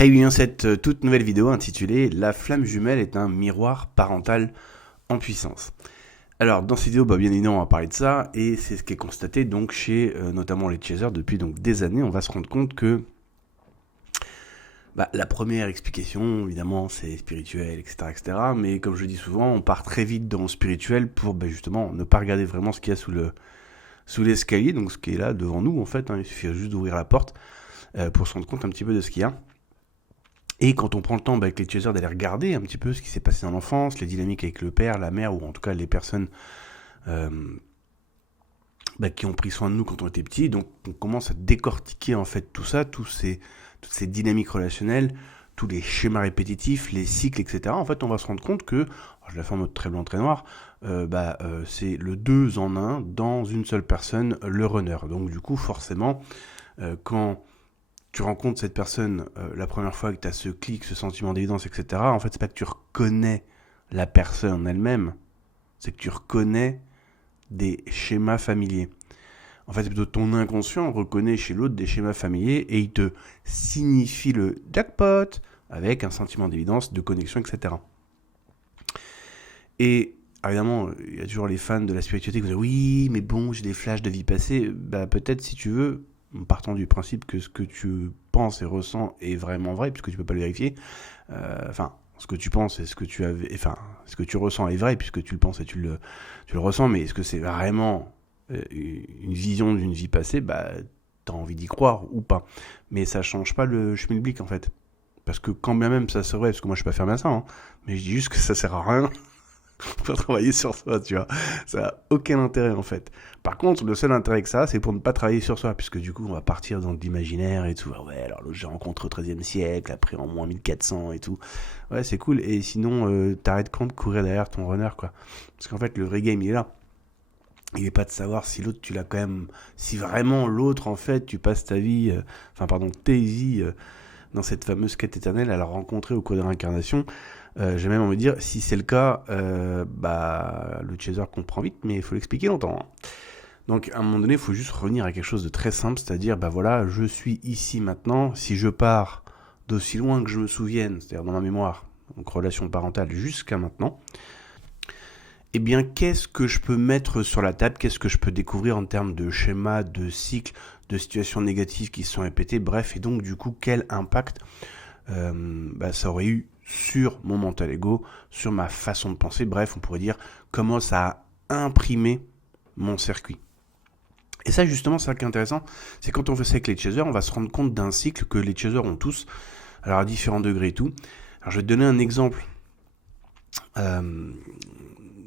Hey bien, cette toute nouvelle vidéo intitulée La flamme jumelle est un miroir parental en puissance. Alors dans cette vidéo, bien évidemment on va parler de ça, et c'est ce qui est constaté donc chez notamment les chasers depuis donc des années. On va se rendre compte que la première explication évidemment c'est spirituel, etc., etc. Mais comme je dis souvent, on part très vite dans le spirituel pour justement ne pas regarder vraiment ce qu'il y a sous l'escalier, donc ce qui est là devant nous en fait, hein. Il suffit juste d'ouvrir la porte pour se rendre compte un petit peu de ce qu'il y a. Et quand on prend le temps avec les chasers d'aller regarder un petit peu ce qui s'est passé dans l'enfance, les dynamiques avec le père, la mère, ou en tout cas les personnes euh, qui ont pris soin de nous quand on était petits, donc on commence à décortiquer en fait tout ça, toutes ces dynamiques relationnelles, tous les schémas répétitifs, les cycles, etc. En fait, on va se rendre compte que, alors je la fais en mode très blanc, très noir, c'est le 2 en 1 dans une seule personne, le runner. Donc du coup, forcément, quand tu rencontres cette personne la première fois, que tu as ce clic, ce sentiment d'évidence, etc., en fait, c'est pas que tu reconnais la personne en elle-même, c'est que tu reconnais des schémas familiers. En fait, c'est plutôt ton inconscient reconnaît chez l'autre des schémas familiers et il te signifie le jackpot avec un sentiment d'évidence, de connexion, etc. Et évidemment, il y a toujours les fans de la spiritualité qui vont dire oui, mais bon, j'ai des flashs de vie passée. Peut-être si tu veux, en partant du principe que ce que tu penses et ressens est vraiment vrai, puisque tu peux pas le vérifier. Ce que tu penses et ce que ce que tu ressens est vrai, puisque tu le penses et tu le ressens, mais est-ce que c'est vraiment une vision d'une vie passée? T'as envie d'y croire ou pas. Mais ça change pas le schmilblick, en fait. Parce que quand bien même ça serait, parce que moi je suis pas fermé à ça, hein, mais je dis juste que ça sert à rien pour travailler sur soi, tu vois. Ça n'a aucun intérêt, en fait. Par contre, le seul intérêt que ça a, c'est pour ne pas travailler sur soi, puisque du coup, on va partir dans l'imaginaire et tout. Ouais, alors j'ai rencontré au XIIIe siècle, après en moins 1400 et tout. Ouais, c'est cool. Et sinon, t'arrêtes quand de courir derrière ton runner, quoi. Parce qu'en fait, le vrai game, il est là. Il est pas de savoir si l'autre, tu l'as quand même... Si vraiment l'autre, en fait, tu passes ta vie... tes vies dans cette fameuse quête éternelle à la rencontrer au cours de l'incarnation. J'ai même envie de dire, si c'est le cas, le chaser comprend vite, mais il faut l'expliquer longtemps, hein. Donc à un moment donné, il faut juste revenir à quelque chose de très simple, c'est-à-dire, je suis ici maintenant. Si je pars d'aussi loin que je me souvienne, c'est-à-dire dans ma mémoire, donc relation parentale jusqu'à maintenant, eh bien, qu'est-ce que je peux mettre sur la table? Qu'est-ce que je peux découvrir en termes de schémas, de cycles, de situations négatives qui se sont répétées? Bref, et donc du coup, quel impact ça aurait eu sur mon mental ego, sur ma façon de penser? Bref, on pourrait dire comment ça a imprimé mon circuit. Et ça, justement, c'est ça qui est intéressant, c'est quand on fait ça avec les chasers, on va se rendre compte d'un cycle que les chasers ont tous, alors à différents degrés et tout. Alors je vais te donner un exemple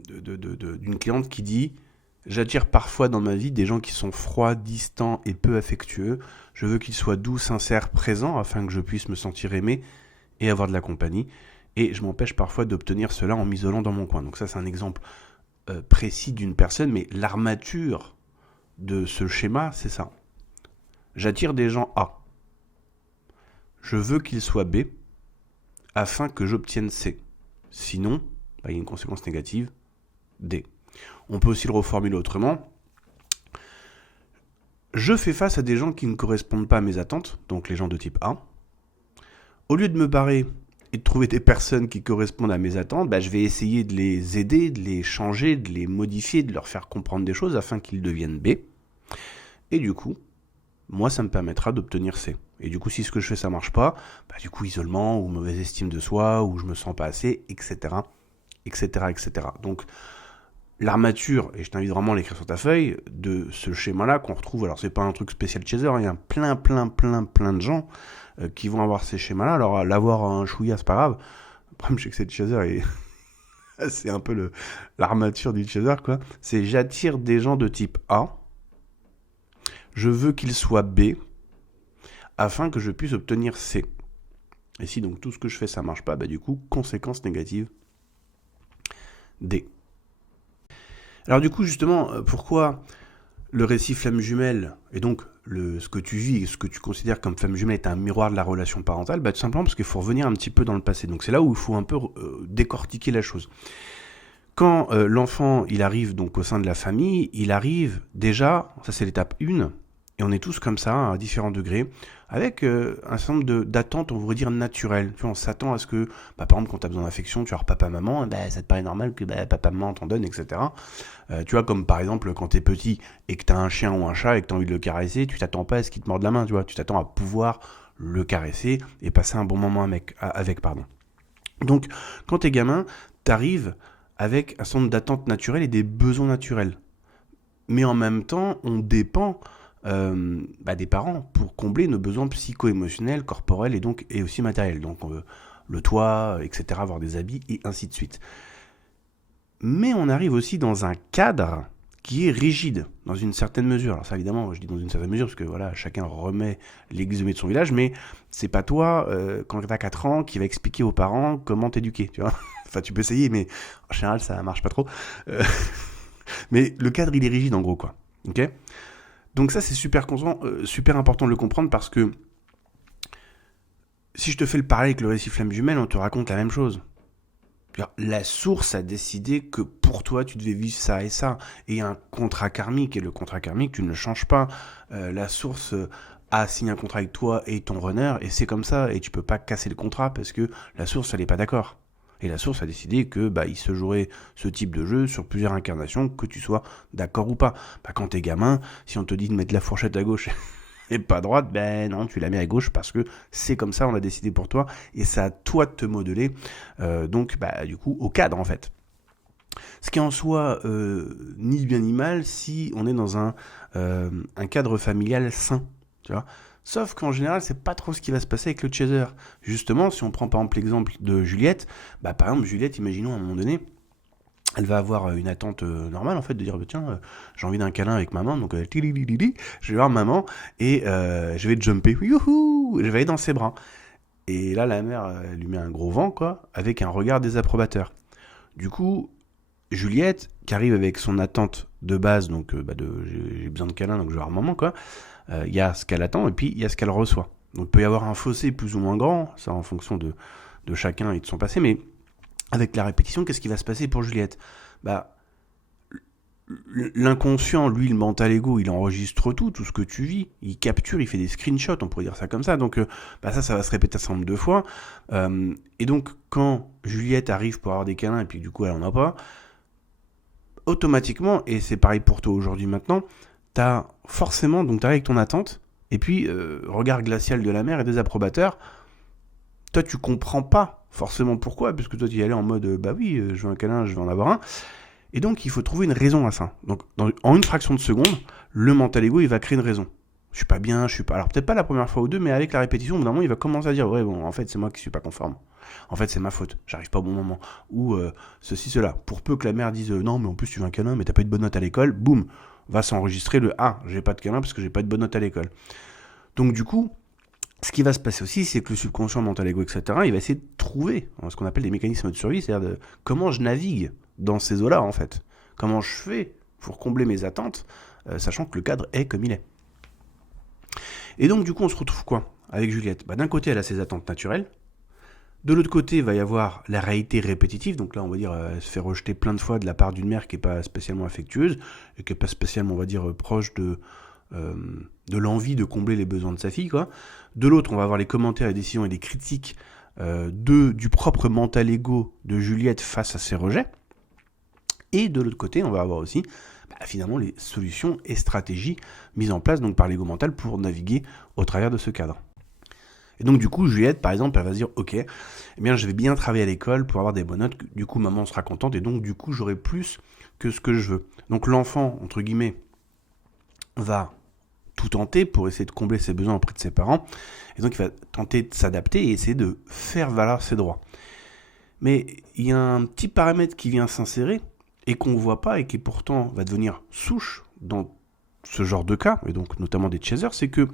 d'une cliente qui dit: j'attire parfois dans ma vie des gens qui sont froids, distants et peu affectueux. Je veux qu'ils soient doux, sincères, présents, afin que je puisse me sentir aimé et avoir de la compagnie. Et je m'empêche parfois d'obtenir cela en m'isolant dans mon coin. Donc ça, c'est un exemple précis d'une personne, mais l'armature de ce schéma, c'est ça. J'attire des gens A. Je veux qu'ils soient B, afin que j'obtienne C. Sinon, il y a une conséquence négative, D. On peut aussi le reformuler autrement. Je fais face à des gens qui ne correspondent pas à mes attentes, donc les gens de type A. Au lieu de me barrer et de trouver des personnes qui correspondent à mes attentes, je vais essayer de les aider, de les changer, de les modifier, de leur faire comprendre des choses afin qu'ils deviennent B. Et du coup, moi, ça me permettra d'obtenir C. Et du coup, si ce que je fais, ça marche pas, du coup, isolement, ou mauvaise estime de soi, ou je me sens pas assez, etc., etc., etc. Donc, l'armature, et je t'invite vraiment à l'écrire sur ta feuille, de ce schéma-là qu'on retrouve, alors c'est pas un truc spécial chaser, il y a plein de gens qui vont avoir ces schémas-là. Alors l'avoir un chouïa, c'est pas grave. Le problème, c'est que cette chaser c'est un peu l'armature du chaser, quoi. C'est: j'attire des gens de type A, je veux qu'ils soient B, afin que je puisse obtenir C. Et si donc tout ce que je fais ça marche pas, du coup, conséquence négative, D. Alors du coup, justement, pourquoi le récit flamme jumelle, et donc ce que tu vis, ce que tu considères comme flamme jumelle, est un miroir de la relation parentale? Tout simplement parce qu'il faut revenir un petit peu dans le passé. Donc c'est là où il faut un peu décortiquer la chose. Quand l'enfant il arrive donc au sein de la famille, il arrive déjà, ça c'est l'étape 1, et on est tous comme ça, à différents degrés, avec un certain nombre d'attentes, on pourrait dire naturelles. Tu vois, on s'attend à ce que, par exemple, quand tu as besoin d'affection, tu vas voir papa-maman, ça te paraît normal que papa-maman t'en donne, etc. Tu vois, comme par exemple, quand tu es petit et que tu as un chien ou un chat et que tu as envie de le caresser, tu t'attends pas à ce qu'il te morde la main, tu vois. Tu t'attends à pouvoir le caresser et passer un bon moment avec pardon. Donc, quand tu es gamin, tu arrives avec un certain nombre d'attentes naturelles et des besoins naturels. Mais en même temps, on dépend des parents pour combler nos besoins psycho-émotionnels, corporels et aussi matériels. Donc le toit, etc., avoir des habits et ainsi de suite. Mais on arrive aussi dans un cadre qui est rigide, dans une certaine mesure. Alors ça, évidemment, je dis dans une certaine mesure, parce que voilà, chacun remet l'exhumé de son village, mais c'est pas toi, quand t'as 4 ans, qui va expliquer aux parents comment t'éduquer, tu vois. Enfin, tu peux essayer, mais en général, ça marche pas trop. Mais le cadre, il est rigide, en gros, quoi. Ok ? Donc ça, c'est super important de le comprendre, parce que si je te fais le parallèle avec le récit Flamme Jumelle, on te raconte la même chose. La source a décidé que pour toi, tu devais vivre ça et ça. Et un contrat karmique, et le contrat karmique, tu ne le changes pas. La source a signé un contrat avec toi et ton runner, et c'est comme ça. Et tu peux pas casser le contrat parce que la source, elle n'est pas d'accord. Et la source a décidé que il se jouerait ce type de jeu sur plusieurs incarnations, que tu sois d'accord ou pas. Quand t'es gamin, si on te dit de mettre la fourchette à gauche et pas à droite, non, tu la mets à gauche parce que c'est comme ça, on a décidé pour toi, et c'est à toi de te modeler, du coup, au cadre, en fait. Ce qui est en soi ni bien ni mal si on est dans un cadre familial sain, tu vois. Sauf qu'en général, c'est pas trop ce qui va se passer avec le chaser. Justement, si on prend par exemple l'exemple de Juliette, par exemple, Juliette, imaginons à un moment donné, elle va avoir une attente normale, en fait, de dire tiens, j'ai envie d'un câlin avec maman, donc je vais voir maman et je vais jumper, youhou, je vais aller dans ses bras. Et là, la mère elle lui met un gros vent, quoi, avec un regard désapprobateur. Du coup, Juliette, qui arrive avec son attente de base, donc j'ai besoin de câlin, donc je vais voir maman, quoi. Il y a ce qu'elle attend et puis il y a ce qu'elle reçoit. Donc il peut y avoir un fossé plus ou moins grand, ça en fonction de chacun et de son passé, mais avec la répétition, qu'est-ce qui va se passer pour Juliette ? L'inconscient, lui, le mental ego, il enregistre tout ce que tu vis, il capture, il fait des screenshots, on pourrait dire ça comme ça, donc ça va se répéter un certain nombre de fois, et donc quand Juliette arrive pour avoir des câlins et puis du coup elle en a pas, automatiquement, et c'est pareil pour toi aujourd'hui maintenant, t'as forcément, donc t'arrives avec ton attente, et puis regard glacial de la mère et désapprobateur, toi tu comprends pas forcément pourquoi, puisque toi tu y allais en mode oui, je veux un câlin, je veux en avoir un, et donc il faut trouver une raison à ça. Donc en une fraction de seconde, le mental ego il va créer une raison. Je suis pas bien, je suis pas. Alors peut-être pas la première fois ou deux, mais avec la répétition, au bout d'un moment, il va commencer à dire ouais bon, en fait c'est moi qui suis pas conforme. En fait c'est ma faute, j'arrive pas au bon moment. Ou ceci cela. Pour peu que la mère dise non mais en plus tu veux un câlin, mais t'as pas eu de bonne note à l'école, boum, va s'enregistrer le j'ai pas de câlin parce que j'ai pas eu de bonne note à l'école. Donc du coup, ce qui va se passer aussi, c'est que le subconscient, mental ego, etc., il va essayer de trouver ce qu'on appelle des mécanismes de survie, c'est-à-dire comment je navigue dans ces eaux-là, en fait. Comment je fais pour combler mes attentes, sachant que le cadre est comme il est. Et donc, du coup, on se retrouve quoi avec Juliette ? D'un côté, elle a ses attentes naturelles. De l'autre côté, il va y avoir la réalité répétitive. Donc là, on va dire, elle se fait rejeter plein de fois de la part d'une mère qui n'est pas spécialement affectueuse, et qui n'est pas spécialement, on va dire, proche de l'envie de combler les besoins de sa fille, quoi. De l'autre, on va avoir les commentaires, les décisions et les critiques du propre mental ego de Juliette face à ses rejets. Et de l'autre côté, on va avoir aussi finalement les solutions et stratégies mises en place donc par l'ego mental pour naviguer au travers de ce cadre. Et donc du coup, Juliette, par exemple, elle va se dire ok, je vais bien travailler à l'école pour avoir des bonnes notes, du coup maman sera contente et donc du coup j'aurai plus que ce que je veux. Donc l'enfant, entre guillemets, va tout tenter pour essayer de combler ses besoins auprès de ses parents, et donc il va tenter de s'adapter et essayer de faire valoir ses droits. Mais il y a un petit paramètre qui vient s'insérer, et qu'on ne voit pas, et qui pourtant va devenir souche dans ce genre de cas, et donc notamment des chasers, c'est que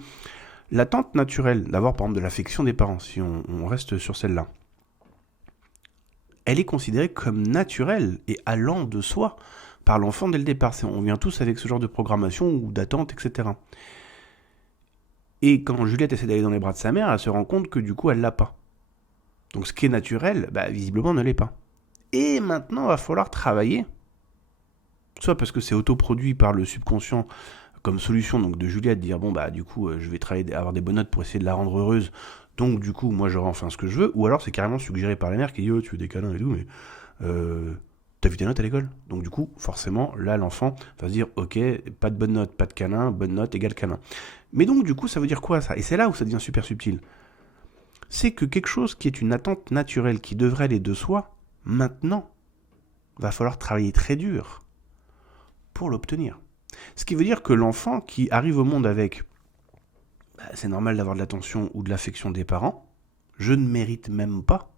l'attente naturelle d'avoir par exemple de l'affection des parents, si on reste sur celle-là, elle est considérée comme naturelle et allant de soi par l'enfant dès le départ. On vient tous avec ce genre de programmation ou d'attente, etc. Et quand Juliette essaie d'aller dans les bras de sa mère, elle se rend compte que du coup, elle l'a pas. Donc ce qui est naturel, visiblement, ne l'est pas. Et maintenant, il va falloir travailler, soit parce que c'est autoproduit par le subconscient, comme solution donc de Juliette, dire bon bah du coup je vais avoir des bonnes notes pour essayer de la rendre heureuse, donc du coup moi j'aurai enfin ce que je veux, ou alors c'est carrément suggéré par la mère qui dit oh tu veux des câlins et tout, mais t'as vu tes notes à l'école? Donc du coup forcément là l'enfant va se dire ok, pas de bonnes notes, pas de câlin, bonne note égale câlin. Mais donc du coup ça veut dire quoi ça? Et c'est là où ça devient super subtil. C'est que quelque chose qui est une attente naturelle qui devrait aller de soi, maintenant va falloir travailler très dur pour l'obtenir. Ce qui veut dire que l'enfant qui arrive au monde avec c'est normal d'avoir de l'attention ou de l'affection des parents, je ne mérite même pas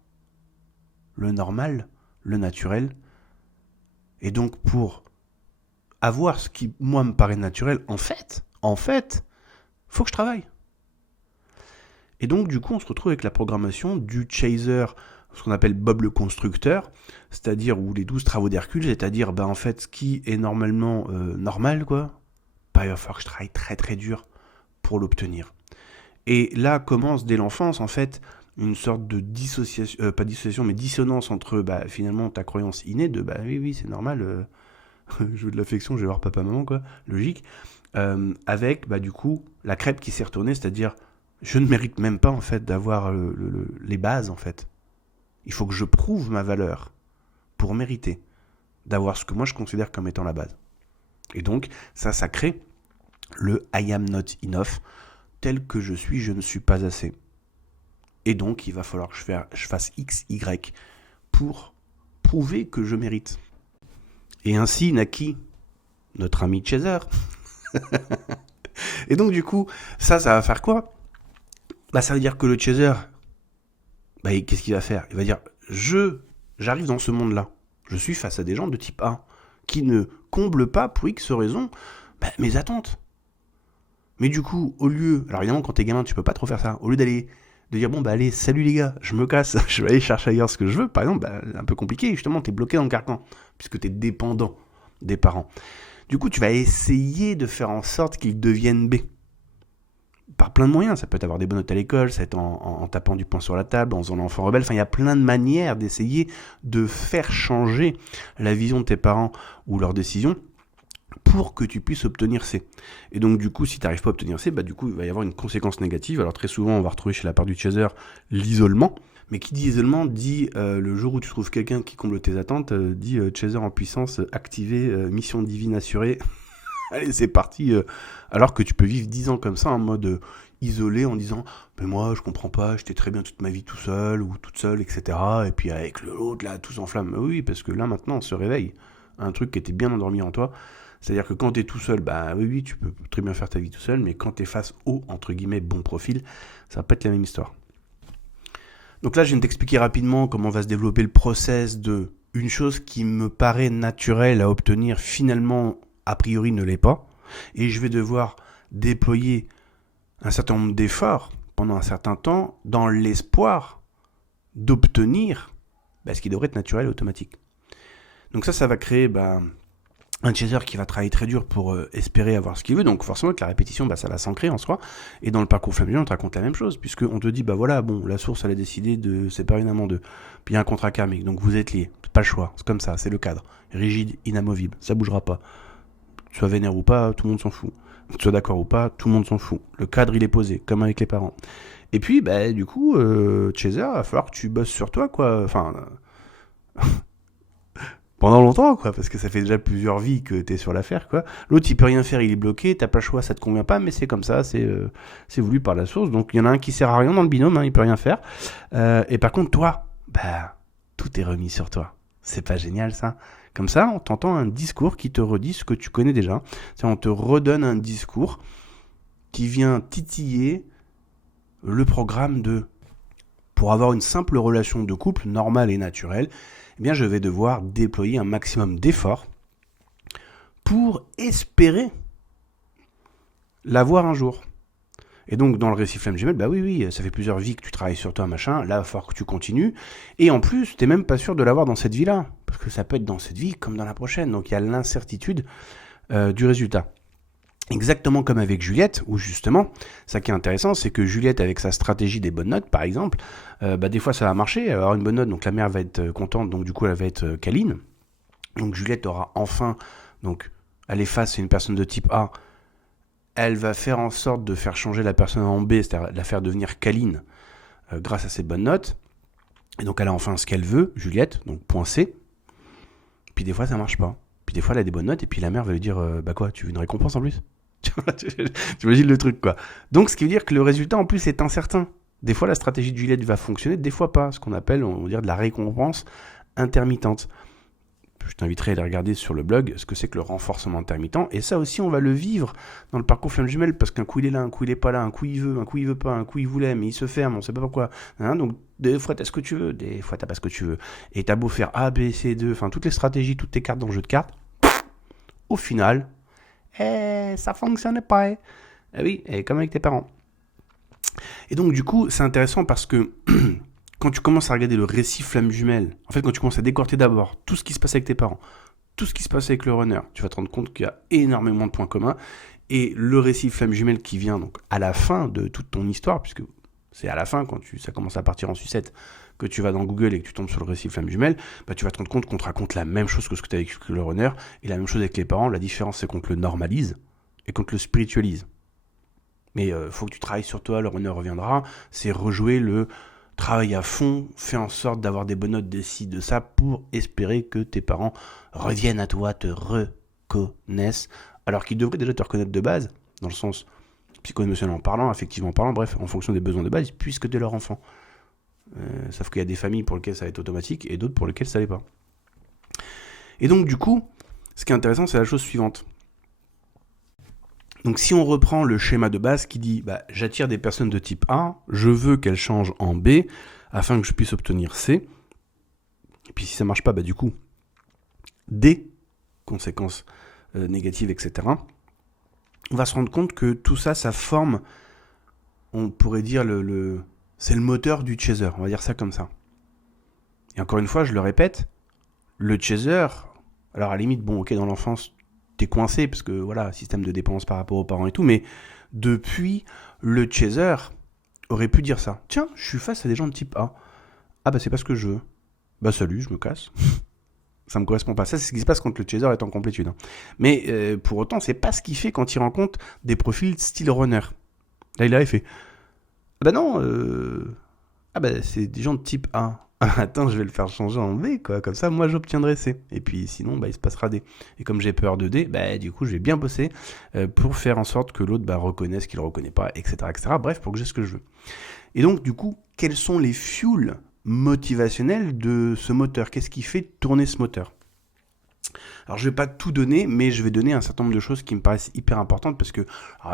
le normal, le naturel. Et donc pour avoir ce qui moi me paraît naturel, en fait, faut que je travaille. Et donc du coup on se retrouve avec la programmation du chaser, ce qu'on appelle Bob le constructeur, c'est-à-dire ou les 12 travaux d'Hercule, c'est-à-dire en fait ce qui est normalement normal quoi, il va falloir que je travaille très très dur pour l'obtenir. Et là commence dès l'enfance en fait une sorte de dissociation, pas dissociation mais dissonance entre finalement ta croyance innée de oui c'est normal, je veux de l'affection, je vais voir papa maman quoi, logique, avec du coup la crêpe qui s'est retournée, c'est-à-dire je ne mérite même pas en fait d'avoir les bases en fait. Il faut que je prouve ma valeur pour mériter d'avoir ce que moi je considère comme étant la base. Et donc ça crée le I am not enough, tel que je suis, je ne suis pas assez. Et donc il va falloir que je fasse X, Y pour prouver que je mérite. Et ainsi naquit notre ami Chaser. Et donc du coup, ça va faire quoi? Ça veut dire que le chaser, qu'est-ce qu'il va faire? Il va dire, j'arrive dans ce monde-là. Je suis face à des gens de type A qui ne comblent pas, pour X raison, mes attentes. Mais du coup, au lieu... Alors évidemment, quand t'es gamin, tu peux pas trop faire ça. Au lieu de dire, allez, salut les gars, je me casse, je vais aller chercher ailleurs ce que je veux, par exemple, un peu compliqué, justement, t'es bloqué dans le carcan, puisque t'es dépendant des parents. Du coup, tu vas essayer de faire en sorte qu'ils deviennent B. Par plein de moyens, ça peut être avoir des bonnes notes à l'école, ça peut être en tapant du poing sur la table, en faisant l'enfant rebelle, il y a plein de manières d'essayer de faire changer la vision de tes parents ou leurs décisions pour que tu puisses obtenir C. Et donc du coup, si tu n'arrives pas à obtenir C, du coup, il va y avoir une conséquence négative. Alors très souvent, on va retrouver chez la part du chaser l'isolement, mais qui dit isolement dit le jour où tu trouves quelqu'un qui comble tes attentes, dit chaser en puissance, activé, mission divine assurée. Allez, c'est parti. Alors que tu peux vivre 10 ans comme ça, en mode isolé, en disant « Mais moi, je comprends pas, j'étais très bien toute ma vie tout seul, ou toute seule, etc. » Et puis avec l'autre, là, tout s'enflamme. Oui, parce que là, maintenant, on se réveille. Un truc qui était bien endormi en toi. C'est-à-dire que quand t'es tout seul, oui, tu peux très bien faire ta vie tout seul, mais quand t'es face au, entre guillemets, bon profil, ça va pas être la même histoire. Donc là, je viens de t'expliquer rapidement comment va se développer le process de une chose qui me paraît naturelle à obtenir, finalement, a priori ne l'est pas, et je vais devoir déployer un certain nombre d'efforts pendant un certain temps dans l'espoir d'obtenir ce qui devrait être naturel et automatique. Donc ça va créer un chaser qui va travailler très dur pour espérer avoir ce qu'il veut, donc forcément que la répétition ça va s'ancrer en soi, et dans le parcours familial on te raconte la même chose, puisqu'on te dit la source elle a décidé de séparer une amant d'eux, puis il y a un contrat karmique, donc vous êtes liés, c'est pas le choix, c'est comme ça, c'est le cadre, rigide, inamovible, ça bougera pas. Tu sois vénère ou pas, tout le monde s'en fout. Tu sois d'accord ou pas, tout le monde s'en fout. Le cadre, il est posé, comme avec les parents. Et puis, du coup, Chaser, il va falloir que tu bosses sur toi, quoi. Enfin, pendant longtemps, quoi, parce que ça fait déjà plusieurs vies que t'es sur l'affaire, quoi. L'autre, il peut rien faire, il est bloqué, t'as pas le choix, ça te convient pas, mais c'est comme ça, c'est voulu par la source. Donc, il y en a un qui sert à rien dans le binôme, il peut rien faire. Et par contre, toi, tout est remis sur toi. C'est pas génial, ça? Comme ça, on t'entend un discours qui te redit ce que tu connais déjà. On te redonne un discours qui vient titiller le programme de « Pour avoir une simple relation de couple normale et naturelle, je vais devoir déployer un maximum d'efforts pour espérer l'avoir un jour. » Et donc, dans le récit Flamme Jumelle, oui, ça fait plusieurs vies que tu travailles sur toi, machin, là, il va falloir que tu continues. Et en plus, t'es même pas sûr de l'avoir dans cette vie-là, parce que ça peut être dans cette vie comme dans la prochaine. Donc, il y a l'incertitude du résultat. Exactement comme avec Juliette, où justement, ça qui est intéressant, c'est que Juliette, avec sa stratégie des bonnes notes, par exemple, des fois, ça va marcher, elle va avoir une bonne note, donc la mère va être contente, donc du coup, elle va être câline. Donc, Juliette aura enfin, donc, elle est face à une personne de type A, elle va faire en sorte de faire changer la personne en B, c'est-à-dire de la faire devenir câline grâce à ses bonnes notes. Et donc elle a enfin ce qu'elle veut, Juliette, donc point C. Puis des fois ça marche pas. Puis des fois elle a des bonnes notes et puis la mère va lui dire bah quoi, tu veux une récompense en plus? Tu imagines le truc quoi. Donc ce qui veut dire que le résultat en plus est incertain. Des fois la stratégie de Juliette va fonctionner, des fois pas. Ce qu'on appelle, on va dire, de la récompense intermittente. Je t'inviterai à aller regarder sur le blog ce que c'est que le renforcement intermittent. Et ça aussi, on va le vivre dans le parcours flamme jumelle, parce qu'un coup il est là, un coup il est pas là, un coup il veut pas, un coup il voulait, mais il se ferme, on sait pas pourquoi. Hein, donc des fois t'as ce que tu veux, des fois t'as pas ce que tu veux. Et t'as beau faire A, B, C, 2, enfin toutes les stratégies, toutes tes cartes dans le jeu de cartes, au final, ça fonctionnait pas. Eh oui, et comme avec tes parents. Et donc du coup, c'est intéressant parce que quand tu commences à regarder le récit flamme jumelle, en fait quand tu commences à décorter d'abord tout ce qui se passe avec tes parents, tout ce qui se passe avec le runner, tu vas te rendre compte qu'il y a énormément de points communs. Et le récit flamme jumelle qui vient donc à la fin de toute ton histoire, puisque c'est à la fin, quand ça commence à partir en sucette, que tu vas dans Google et que tu tombes sur le récit flamme jumelle, bah, tu vas te rendre compte qu'on te raconte la même chose que ce que tu as vécu avec le runner, et la même chose avec les parents. La différence, c'est qu'on te le normalise et qu'on te le spiritualise. Mais faut que tu travailles sur toi, le runner reviendra, c'est rejouer le travail à fond, fais en sorte d'avoir des bonnes notes, décide de ça pour espérer que tes parents reviennent à toi, te reconnaissent, alors qu'ils devraient déjà te reconnaître de base, dans le sens psycho-émotionnellement parlant, affectivement parlant, bref, en fonction des besoins de base, puisque tu es leur enfant. Sauf qu'il y a des familles pour lesquelles ça va être automatique et d'autres pour lesquelles ça l'est pas. Et donc du coup, ce qui est intéressant, c'est la chose suivante. Donc si on reprend le schéma de base qui dit j'attire des personnes de type A, je veux qu'elles changent en B afin que je puisse obtenir C. Et puis si ça marche pas, du coup, D, conséquences négatives, etc. On va se rendre compte que tout ça, ça forme, on pourrait dire, c'est le moteur du chaser, on va dire ça comme ça. Et encore une fois, je le répète, le chaser, alors à la limite, bon ok, dans l'enfance, t'es coincé, parce que voilà, système de dépense par rapport aux parents et tout, mais depuis, le chaser aurait pu dire ça. Tiens, je suis face à des gens de type A. Ah c'est pas ce que je veux. Salut, je me casse. Ça me correspond pas. Ça, c'est ce qui se passe quand le chaser est en complétude. Hein. Mais pour autant, c'est pas ce qu'il fait quand il rencontre des profils style runner. Là, il fait non, c'est des gens de type A. Attends, je vais le faire changer en B, quoi. Comme ça, moi, j'obtiendrai C. Et puis, sinon, il se passera D. Et comme j'ai peur de D, du coup, je vais bien bosser pour faire en sorte que l'autre reconnaisse qu'il ne reconnaît pas, etc., etc. Bref, pour que j'ai ce que je veux. Et donc, du coup, quels sont les fuels motivationnels de ce moteur? Qu'est-ce qui fait tourner ce moteur? Alors je vais pas tout donner, mais je vais donner un certain nombre de choses qui me paraissent hyper importantes, parce que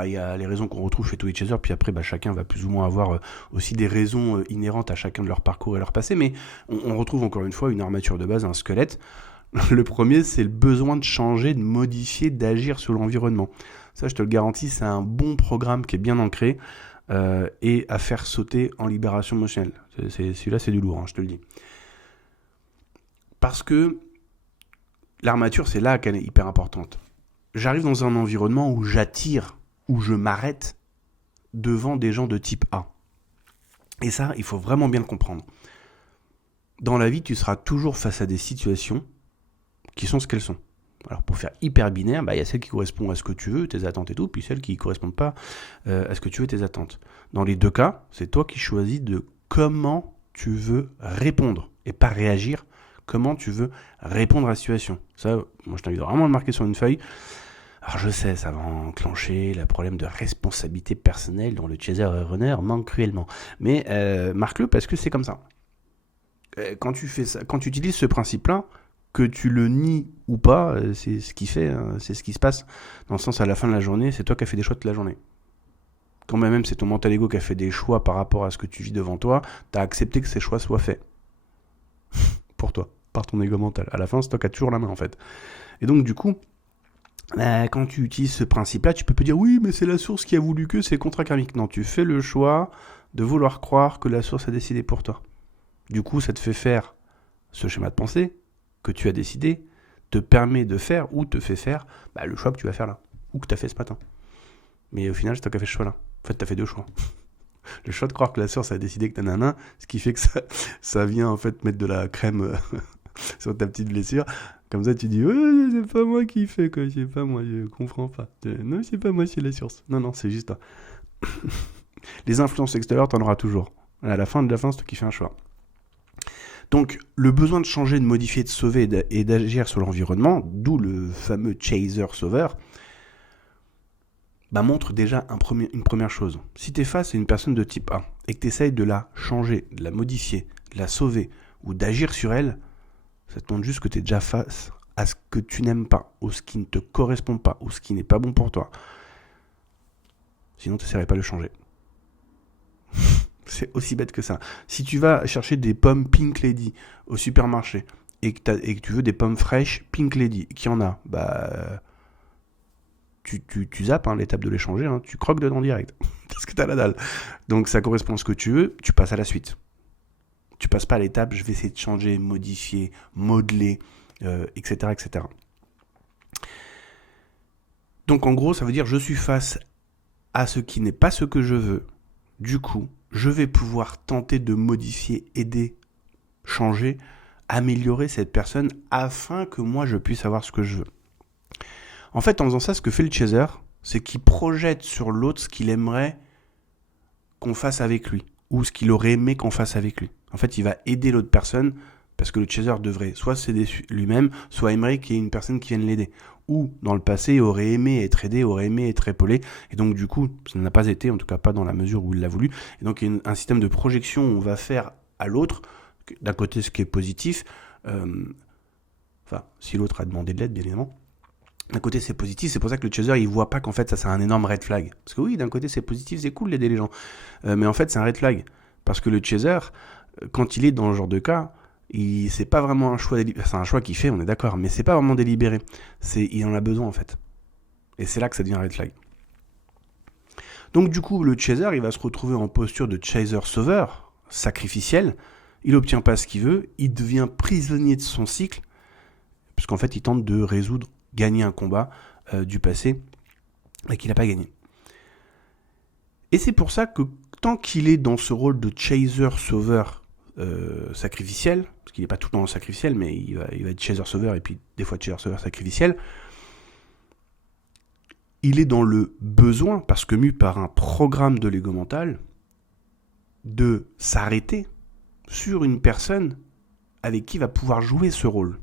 il y a les raisons qu'on retrouve chez tous les chasers, puis après chacun va plus ou moins avoir aussi des raisons inhérentes à chacun de leur parcours et leur passé, mais on retrouve encore une fois une armature de base, un squelette. Le premier, c'est le besoin de changer, de modifier, d'agir sur l'environnement. Ça, je te le garantis, c'est un bon programme qui est bien ancré et à faire sauter en libération émotionnelle. Celui-là, c'est du lourd, hein, je te le dis. Parce que l'armature, c'est là qu'elle est hyper importante. J'arrive dans un environnement où j'attire, où je m'arrête devant des gens de type A. Et ça, il faut vraiment bien le comprendre. Dans la vie, tu seras toujours face à des situations qui sont ce qu'elles sont. Alors pour faire hyper binaire, il y a celles qui correspondent à ce que tu veux, tes attentes et tout, puis celles qui ne correspondent pas à ce que tu veux, tes attentes. Dans les deux cas, c'est toi qui choisis de comment tu veux répondre et pas réagir. Comment tu veux répondre à la situation. Ça, moi je t'invite vraiment à le marquer sur une feuille. Alors je sais, ça va enclencher le problème de responsabilité personnelle dont le chaser et runner manque cruellement. Mais marque-le parce que c'est comme ça. Quand tu fais ça, quand tu utilises ce principe-là, que tu le nies ou pas, c'est ce qui fait, c'est ce qui se passe. Dans le sens, à la fin de la journée, c'est toi qui as fait des choix toute la journée. Quand même, c'est ton mental ego qui a fait des choix par rapport à ce que tu vis devant toi, tu as accepté que ces choix soient faits. Pour toi, par ton ego mental. À la fin, c'est toi qui as toujours la main, en fait. Et donc, du coup, quand tu utilises ce principe-là, tu peux pas dire « Oui, mais c'est la source qui a voulu que, c'est contrat karmique ». Non, tu fais le choix de vouloir croire que la source a décidé pour toi. Du coup, ça te fait faire ce schéma de pensée que tu as décidé, te permet de faire ou te fait faire le choix que tu vas faire là, ou que tu as fait ce matin. Mais au final, c'est toi qui as fait ce choix-là. En fait, tu as fait deux choix. Le choix de croire que la source a décidé que t'as ce qui fait que ça vient en fait mettre de la crème sur ta petite blessure. Comme ça, tu dis, ouais, c'est pas moi qui fais, quoi, c'est pas moi, je comprends pas. Non, c'est pas moi, c'est la source. Non, non, c'est juste toi. Les influences extérieures, t'en auras toujours. À la fin de la fin, c'est toi qui fais un choix. Donc, le besoin de changer, de modifier, de sauver et d'agir sur l'environnement, d'où le fameux chaser-sauveur, montre déjà une première chose. Si tu es face à une personne de type A et que tu essayes de la changer, de la modifier, de la sauver ou d'agir sur elle, ça te montre juste que tu es déjà face à ce que tu n'aimes pas, ou ce qui ne te correspond pas, ou ce qui n'est pas bon pour toi. Sinon, tu n'essaierais pas de le changer. C'est aussi bête que ça. Si tu vas chercher des pommes Pink Lady au supermarché et que tu veux des pommes fraîches Pink Lady, qu'il y en a, tu zappes l'étape de les changer, tu croques dedans direct. Parce que tu as la dalle. Donc ça correspond à ce que tu veux, tu passes à la suite. Tu passes pas à l'étape, je vais essayer de changer, modifier, modeler, etc., etc. Donc en gros, ça veut dire je suis face à ce qui n'est pas ce que je veux. Du coup, je vais pouvoir tenter de modifier, aider, changer, améliorer cette personne afin que moi je puisse avoir ce que je veux. En fait, en faisant ça, ce que fait le chaser, c'est qu'il projette sur l'autre ce qu'il aimerait qu'on fasse avec lui, ou ce qu'il aurait aimé qu'on fasse avec lui. En fait, il va aider l'autre personne, parce que le chaser devrait soit s'aider lui-même, soit aimerait qu'il y ait une personne qui vienne l'aider. Ou, dans le passé, aurait aimé être aidé, aurait aimé être épaulé, et donc du coup, ça n'a pas été, en tout cas pas dans la mesure où il l'a voulu. Et donc il y a un système de projection où on va faire à l'autre, d'un côté ce qui est positif, si l'autre a demandé de l'aide, bien évidemment. D'un côté c'est positif, c'est pour ça que le chaser il voit pas qu'en fait ça c'est un énorme red flag. Parce que oui, d'un côté c'est positif, c'est cool d'aider les gens. Mais en fait c'est un red flag. Parce que le chaser, quand il est dans ce genre de cas, c'est pas vraiment un choix délibéré. C'est un choix qu'il fait, on est d'accord, mais c'est pas vraiment délibéré. Il en a besoin en fait. Et c'est là que ça devient un red flag. Donc du coup le chaser il va se retrouver en posture de chaser-sauveur, sacrificiel. Il obtient pas ce qu'il veut, il devient prisonnier de son cycle, parce qu'en fait il tente de gagner un combat du passé et qu'il n'a pas gagné. Et c'est pour ça que tant qu'il est dans ce rôle de chaser-sauveur sacrificiel, parce qu'il n'est pas tout le temps sacrificiel, mais il va être chaser-sauveur et puis des fois chaser-sauveur sacrificiel, il est dans le besoin, parce que mu par un programme de l'ego mental, de s'arrêter sur une personne avec qui il va pouvoir jouer ce rôle.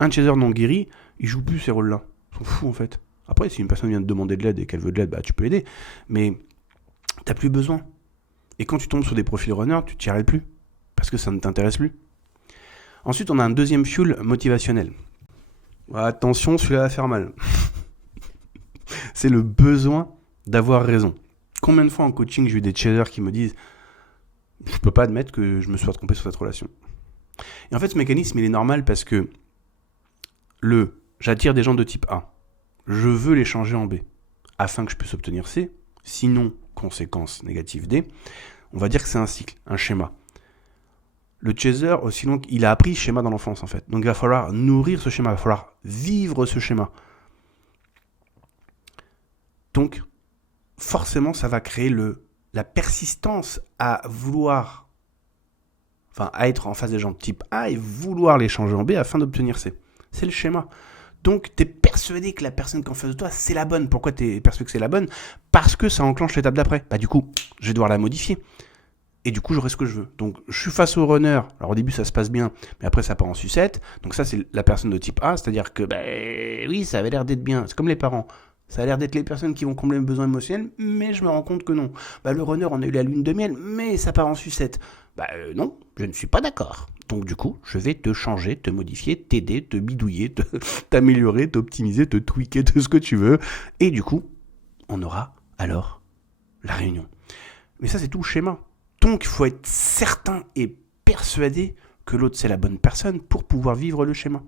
Un chaser non guéri, il joue plus ces rôles-là. Ils sont fous en fait. Après, si une personne vient te demander de l'aide et qu'elle veut de l'aide, tu peux l'aider. Mais t'as plus besoin. Et quand tu tombes sur des profils runners, tu t'y arrêtes plus. Parce que ça ne t'intéresse plus. Ensuite, on a un deuxième fuel motivationnel. Attention, celui-là va faire mal. C'est le besoin d'avoir raison. Combien de fois en coaching, j'ai eu des chasers qui me disent « Je peux pas admettre que je me sois trompé sur cette relation. » Et en fait, ce mécanisme, il est normal parce que j'attire des gens de type A. Je veux les changer en B afin que je puisse obtenir C. Sinon, conséquence négative D. On va dire que c'est un cycle, un schéma. Le chaser, aussi long qu'il a appris ce schéma dans l'enfance en fait. Donc il va falloir nourrir ce schéma, il va falloir vivre ce schéma. Donc, forcément, ça va créer la persistance à vouloir, à être en face des gens de type A et vouloir les changer en B afin d'obtenir C. C'est le schéma. Donc, tu es persuadé que la personne qui est en face de toi, c'est la bonne. Pourquoi tu es persuadé que c'est la bonne ? Parce que ça enclenche l'étape d'après. Du coup, je vais devoir la modifier. Et du coup, j'aurai ce que je veux. Donc, je suis face au runner. Alors, au début, ça se passe bien, mais après, ça part en sucette. Donc, ça, c'est la personne de type A. C'est-à-dire que, oui, ça avait l'air d'être bien. C'est comme les parents. Ça a l'air d'être les personnes qui vont combler mes besoins émotionnels, mais je me rends compte que non. Le runner, on a eu la lune de miel, mais ça part en sucette. Non, je ne suis pas d'accord. Donc du coup, je vais te changer, te modifier, t'aider, te bidouiller, t'améliorer, t'optimiser, te tweaker, tout ce que tu veux. Et du coup, on aura alors la réunion. Mais ça, c'est tout le schéma. Donc, il faut être certain et persuadé que l'autre, c'est la bonne personne pour pouvoir vivre le schéma.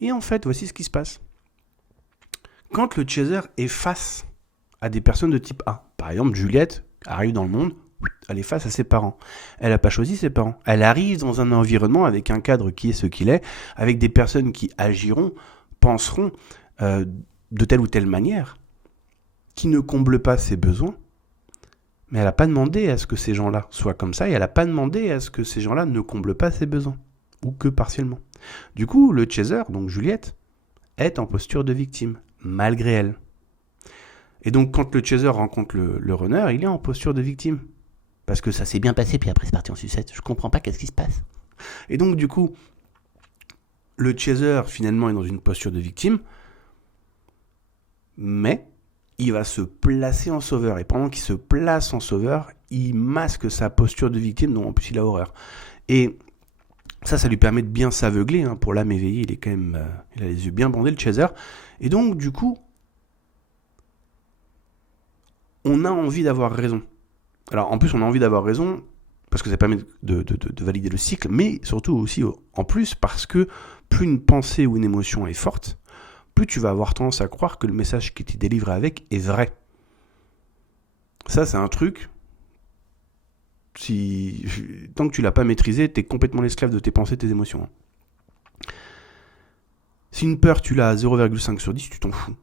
Et en fait, voici ce qui se passe. Quand le chaser est face à des personnes de type A, par exemple, Juliette arrive dans le monde, elle est face à ses parents. Elle n'a pas choisi ses parents. Elle arrive dans un environnement avec un cadre qui est ce qu'il est, avec des personnes qui agiront, penseront de telle ou telle manière, qui ne comblent pas ses besoins. Mais elle n'a pas demandé à ce que ces gens-là soient comme ça, et elle n'a pas demandé à ce que ces gens-là ne comblent pas ses besoins. ou que partiellement. Du coup, le chaser, donc Juliette, est en posture de victime, malgré elle. Et donc, quand le chaser rencontre le runner, il est en posture de victime. Parce que ça s'est bien passé, puis après c'est parti en sucette. Je comprends pas qu'est-ce qui se passe. Et donc, du coup, le chaser, finalement, est dans une posture de victime, mais il va se placer en sauveur. Et pendant qu'il se place en sauveur, il masque sa posture de victime, dont en plus il a horreur. Et ça lui permet de bien s'aveugler. Hein. Pour l'âme éveillée, il est quand même, il a les yeux bien bandés, le chaser. Et donc, du coup, on a envie d'avoir raison. Alors, en plus, on a envie d'avoir raison parce que ça permet de valider le cycle, mais surtout aussi, en plus, parce que plus une pensée ou une émotion est forte, plus tu vas avoir tendance à croire que le message qui t'est délivré avec est vrai. Ça, c'est un truc, tant que tu l'as pas maîtrisé, t'es complètement l'esclave de tes pensées, tes émotions. Si une peur, tu l'as à 0,5 sur 10, tu t'en fous.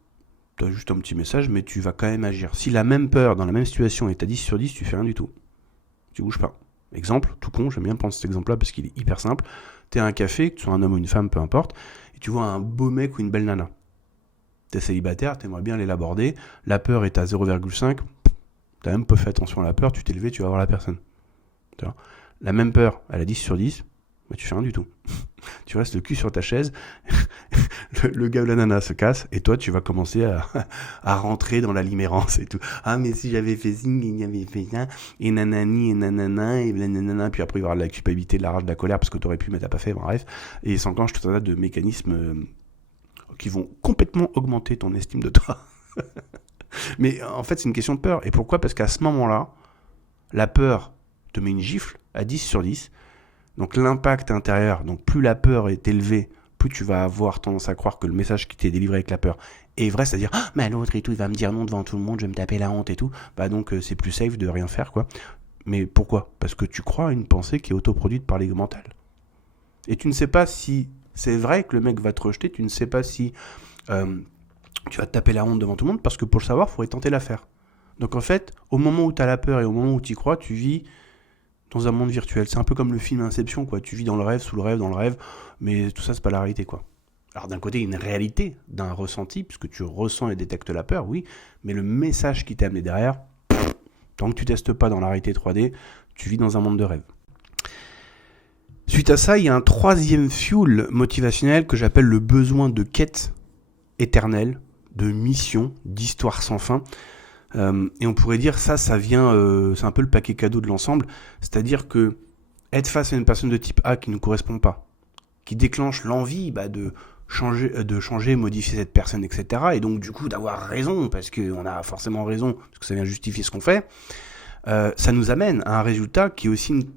Tu as juste un petit message, mais tu vas quand même agir. Si la même peur, dans la même situation, est à 10 sur 10, tu fais rien du tout. Tu bouges pas. Exemple, tout con, j'aime bien prendre cet exemple-là parce qu'il est hyper simple. T'es à un café, que tu sois un homme ou une femme, peu importe, et tu vois un beau mec ou une belle nana. T'es célibataire, t'aimerais bien aller l'aborder, la peur est à 0,5, t'as même pas fait attention à la peur, tu t'es levé, tu vas voir la personne. Tu vois. La même peur, elle a 10 sur 10, mais tu fais rien du tout. Tu restes le cul sur ta chaise, le gars ou la nana se casse, et toi tu vas commencer à rentrer dans la limérance et tout. Ah mais si j'avais fait ci, il y avait fait ça, et nanani, et nanana, et nanana, puis après il va y avoir de la culpabilité, de la rage, de la colère, parce que t'aurais pu mais t'as pas fait, bref. Et il s'enclenche tout un tas de mécanismes qui vont complètement augmenter ton estime de toi. Mais en fait c'est une question de peur. Et pourquoi ? Parce qu'à ce moment-là, la peur te met une gifle à 10 sur 10, donc l'impact intérieur, donc plus la peur est élevée, plus tu vas avoir tendance à croire que le message qui t'est délivré avec la peur est vrai, c'est-à-dire « Ah, mais l'autre et tout, il va me dire non devant tout le monde, je vais me taper la honte et tout. » Bah donc c'est plus safe de rien faire, quoi. Mais pourquoi ? Parce que tu crois à une pensée qui est autoproduite par l'ego mental. Et tu ne sais pas si c'est vrai que le mec va te rejeter, tu ne sais pas si tu vas te taper la honte devant tout le monde, parce que pour le savoir, il faudrait tenter l'affaire. Donc en fait, au moment où tu as la peur et au moment où tu y crois, tu vis dans un monde virtuel. C'est un peu comme le film Inception, quoi. Tu vis dans le rêve, sous le rêve, dans le rêve, mais tout ça, c'est pas la réalité, quoi. Alors d'un côté, une réalité d'un ressenti, puisque tu ressens et détectes la peur, oui, mais le message qui t'est amené derrière, tant que tu testes pas dans la réalité 3D, tu vis dans un monde de rêve. Suite à ça, il y a un troisième fuel motivationnel que j'appelle le besoin de quête éternelle, de mission, d'histoire sans fin. Et on pourrait dire ça vient, c'est un peu le paquet cadeau de l'ensemble, c'est-à-dire que être face à une personne de type A qui ne correspond pas, qui déclenche l'envie de changer, modifier cette personne, etc. Et donc du coup d'avoir raison, parce qu'on a forcément raison, parce que ça vient justifier ce qu'on fait, ça nous amène à un résultat qui est aussi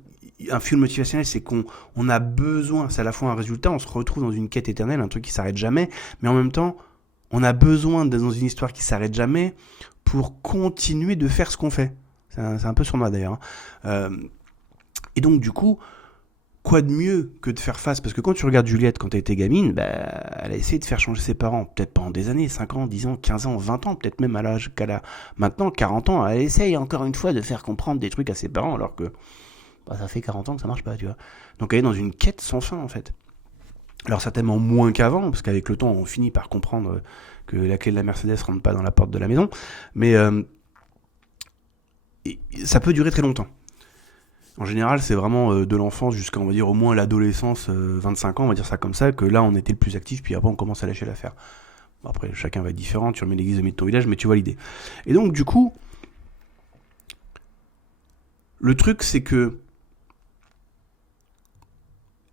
un fuel motivationnel, c'est qu'on a besoin, c'est à la fois un résultat, on se retrouve dans une quête éternelle, un truc qui s'arrête jamais, mais en même temps, on a besoin d'être dans une histoire qui s'arrête jamais pour continuer de faire ce qu'on fait. C'est un peu sournois d'ailleurs. Et donc du coup, quoi de mieux que de faire face ? Parce que quand tu regardes Juliette quand elle était gamine, elle a essayé de faire changer ses parents, peut-être pendant des années, 5 ans, 10 ans, 15 ans, 20 ans, peut-être même à l'âge qu'elle a maintenant, 40 ans, elle essaye encore une fois de faire comprendre des trucs à ses parents, alors que ça fait 40 ans que ça marche pas, tu vois. Donc elle est dans une quête sans fin, en fait. Alors certainement moins qu'avant, parce qu'avec le temps, on finit par comprendre que la clé de la Mercedes rentre pas dans la porte de la maison, mais ça peut durer très longtemps. En général, c'est vraiment de l'enfance jusqu'à, on va dire, au moins l'adolescence, 25 ans, on va dire ça comme ça, que là, on était le plus actif, puis après, on commence à lâcher l'affaire. Bon, après, chacun va être différent, tu remets l'église au milieu de ton village, mais tu vois l'idée. Et donc, du coup, le truc, c'est que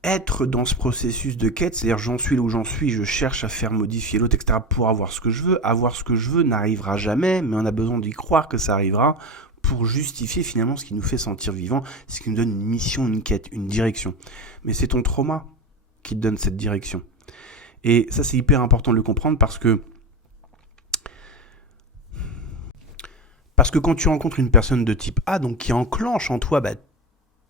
être dans ce processus de quête, c'est-à-dire j'en suis là où j'en suis, je cherche à faire modifier l'autre, etc., pour avoir ce que je veux. Avoir ce que je veux n'arrivera jamais, mais on a besoin d'y croire que ça arrivera pour justifier finalement ce qui nous fait sentir vivant, ce qui nous donne une mission, une quête, une direction. Mais c'est ton trauma qui te donne cette direction. Et ça, c'est hyper important de le comprendre parce que quand tu rencontres une personne de type A, donc qui enclenche en toi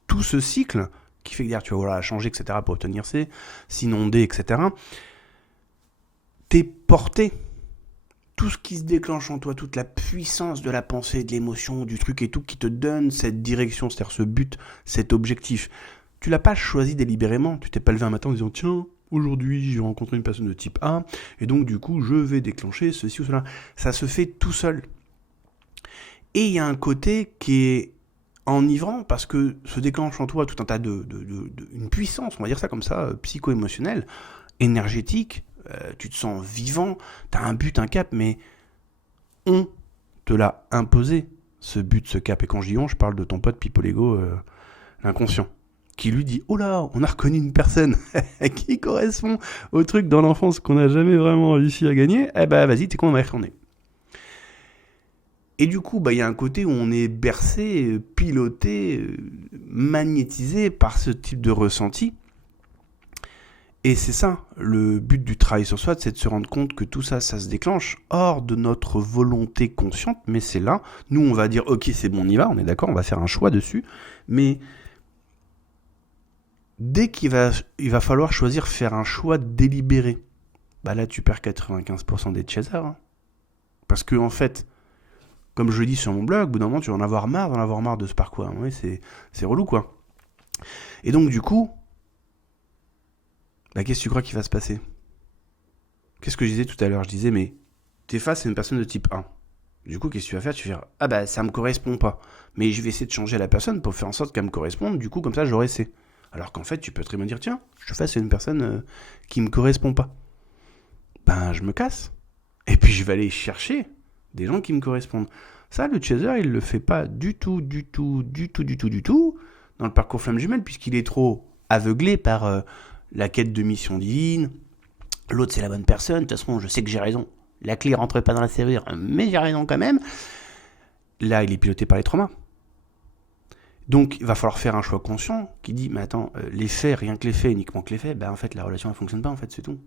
tout ce cycle, qui fait que tu vas vouloir changer, etc., pour obtenir C, sinon D, etc., t'es porté. Tout ce qui se déclenche en toi, toute la puissance de la pensée, de l'émotion, du truc et tout, qui te donne cette direction, c'est-à-dire ce but, cet objectif, tu l'as pas choisi délibérément. Tu t'es pas levé un matin en disant tiens, aujourd'hui j'ai rencontré une personne de type A et donc du coup je vais déclencher ceci ou cela. Ça se fait tout seul. Et il y a un côté qui est enivrant parce que se déclenche en toi tout un tas une puissance, on va dire ça comme ça, psycho-émotionnelle, énergétique. Tu te sens vivant, tu as un but, un cap, mais on te l'a imposé, ce but, ce cap. Et quand je dis on, je parle de ton pote Pipo-Lego, l'inconscient, qui lui dit « Oh là, on a reconnu une personne qui correspond au truc dans l'enfance qu'on n'a jamais vraiment réussi à gagner. Eh ben vas-y, t'es con, on va y retourner. » Et du coup, il y a un côté où on est bercé, piloté, magnétisé par ce type de ressenti. Et c'est ça, le but du travail sur soi, c'est de se rendre compte que tout ça, ça se déclenche hors de notre volonté consciente, mais c'est là. Nous, on va dire, ok, c'est bon, on y va, on est d'accord, on va faire un choix dessus. Mais dès qu'il va falloir choisir, faire un choix délibéré, là, tu perds 95% des chasers. Hein. Parce que, en fait, comme je le dis sur mon blog, au bout d'un moment, tu vas en avoir marre de ce parcours. Hein. Oui, c'est relou, quoi. Et donc, du coup, qu'est-ce que tu crois qu'il va se passer ? Qu'est-ce que je disais tout à l'heure ? Je disais, mais t'es face à une personne de type 1. Du coup, qu'est-ce que tu vas faire ? Tu vas dire, ça me correspond pas. Mais je vais essayer de changer la personne pour faire en sorte qu'elle me corresponde. Du coup, comme ça, j'aurai C. Alors qu'en fait, tu peux très bien dire, tiens, je suis face à une personne qui me correspond pas. Je me casse. Et puis, je vais aller chercher des gens qui me correspondent. Ça, le chaser, il le fait pas du tout dans le parcours flamme jumelle, puisqu'il est trop aveuglé par la quête de mission divine. L'autre, c'est la bonne personne. De toute façon, je sais que j'ai raison. La clé rentre pas dans la serrure, mais j'ai raison quand même. Là, il est piloté par les traumas. Donc, il va falloir faire un choix conscient qui dit, mais attends, les faits, rien que les faits, uniquement que les faits, en fait, la relation, elle fonctionne pas, en fait, c'est tout.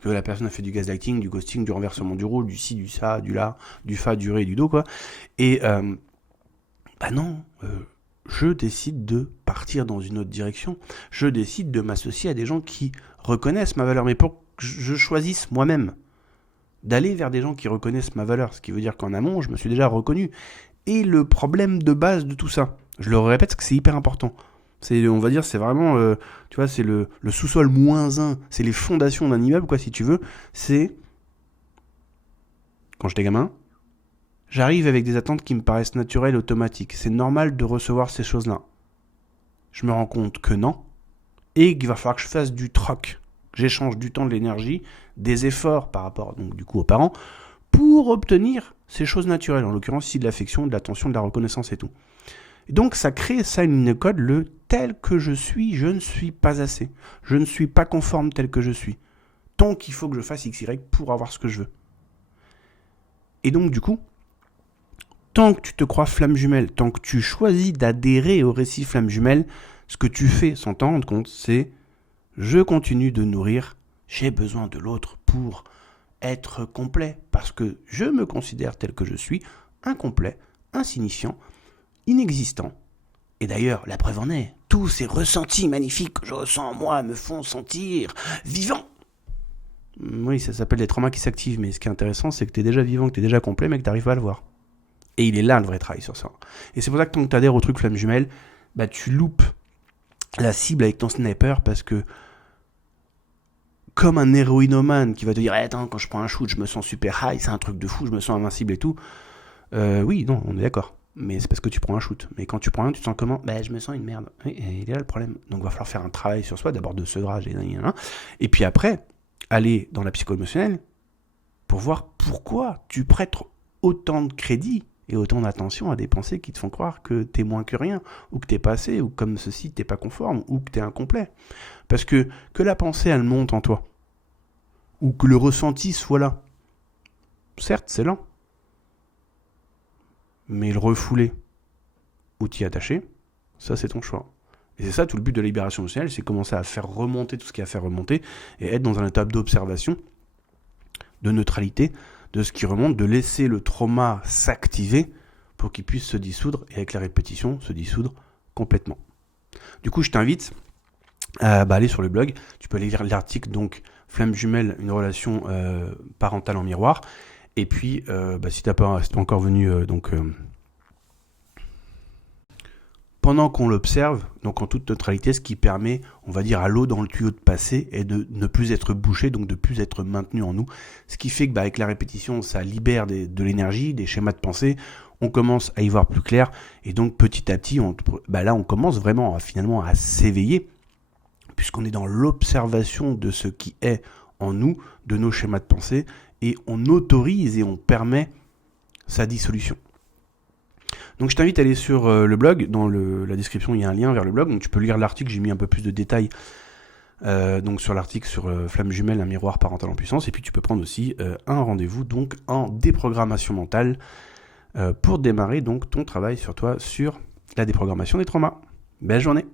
Que la personne a fait du gaslighting, du ghosting, du renversement du rôle, du ci, du ça, du là, du fa, du ré, du do, quoi. Et, non, je décide de partir dans une autre direction. Je décide de m'associer à des gens qui reconnaissent ma valeur, mais pour que je choisisse moi-même d'aller vers des gens qui reconnaissent ma valeur, ce qui veut dire qu'en amont, je me suis déjà reconnu. Et le problème de base de tout ça, je le répète parce que c'est hyper important. On va dire, c'est vraiment, tu vois, c'est le sous-sol -1, c'est les fondations d'un immeuble, quoi, si tu veux. C'est, quand j'étais gamin, j'arrive avec des attentes qui me paraissent naturelles, automatiques. C'est normal de recevoir ces choses-là. Je me rends compte que non, et qu'il va falloir que je fasse du troc. J'échange du temps, de l'énergie, des efforts par rapport, donc du coup, aux parents, pour obtenir ces choses naturelles. En l'occurrence, ici, de l'affection, de l'attention, de la reconnaissance et tout. Et donc, ça crée ça une code, le tel que je suis, je ne suis pas assez. Je ne suis pas conforme tel que je suis. Tant qu'il faut que je fasse XY pour avoir ce que je veux. Et donc, du coup, tant que tu te crois flamme jumelle, tant que tu choisis d'adhérer au récit flamme jumelle, ce que tu fais sans t'en rendre compte, c'est je continue de nourrir, j'ai besoin de l'autre pour être complet, parce que je me considère tel que je suis, incomplet, insignifiant, inexistant. Et d'ailleurs, la preuve en est, tous ces ressentis magnifiques que je ressens en moi me font sentir vivant. Oui, ça s'appelle des traumas qui s'activent, mais ce qui est intéressant, c'est que tu es déjà vivant, que tu es déjà complet, mais que tu n'arrives pas à le voir. Et il est là le vrai travail sur ça. Et c'est pour ça que quand tu adhères au truc flamme jumelle, tu loupes la cible avec ton sniper, parce que comme un héroïnomane qui va te dire attends, quand je prends un shoot, je me sens super high, c'est un truc de fou, je me sens invincible et tout. Oui, non, on est d'accord. Mais c'est parce que tu prends un shoot. Mais quand tu prends un, tu te sens comment ? Je me sens une merde. Et il est là le problème. Donc il va falloir faire un travail sur soi, d'abord de sevrage et puis après, aller dans la psycho-émotionnelle pour voir pourquoi tu prêtes autant de crédit et autant d'attention à des pensées qui te font croire que t'es moins que rien, ou que t'es pas assez, ou comme ceci, t'es pas conforme, ou que t'es incomplet. Parce que la pensée, elle monte en toi, ou que le ressenti soit là. Certes, c'est lent. Mais le refouler, ou t'y attacher, ça c'est ton choix. Et c'est ça tout le but de la libération émotionnelle, c'est commencer à faire remonter tout ce qu'il y a à faire remonter, et être dans un état d'observation, de neutralité, de ce qui remonte, de laisser le trauma s'activer pour qu'il puisse se dissoudre, et avec la répétition, se dissoudre complètement. Du coup, je t'invite à aller sur le blog. Tu peux aller lire l'article, donc, Flamme jumelle, une relation parentale en miroir. Et puis, si t'es pas encore venu pendant qu'on l'observe, donc en toute neutralité, ce qui permet, on va dire, à l'eau dans le tuyau de passer et de ne plus être bouchée, donc de plus être maintenue en nous. Ce qui fait que avec la répétition, ça libère de l'énergie, des schémas de pensée, on commence à y voir plus clair, et donc petit à petit, là on commence vraiment finalement à s'éveiller, puisqu'on est dans l'observation de ce qui est en nous, de nos schémas de pensée, et on autorise et on permet sa dissolution. Donc je t'invite à aller sur le blog, dans la description il y a un lien vers le blog, donc tu peux lire l'article, j'ai mis un peu plus de détails donc sur l'article sur Flamme Jumelle, un miroir parental en puissance, et puis tu peux prendre aussi un rendez-vous donc en déprogrammation mentale pour démarrer donc ton travail sur toi, sur la déprogrammation des traumas. Belle journée.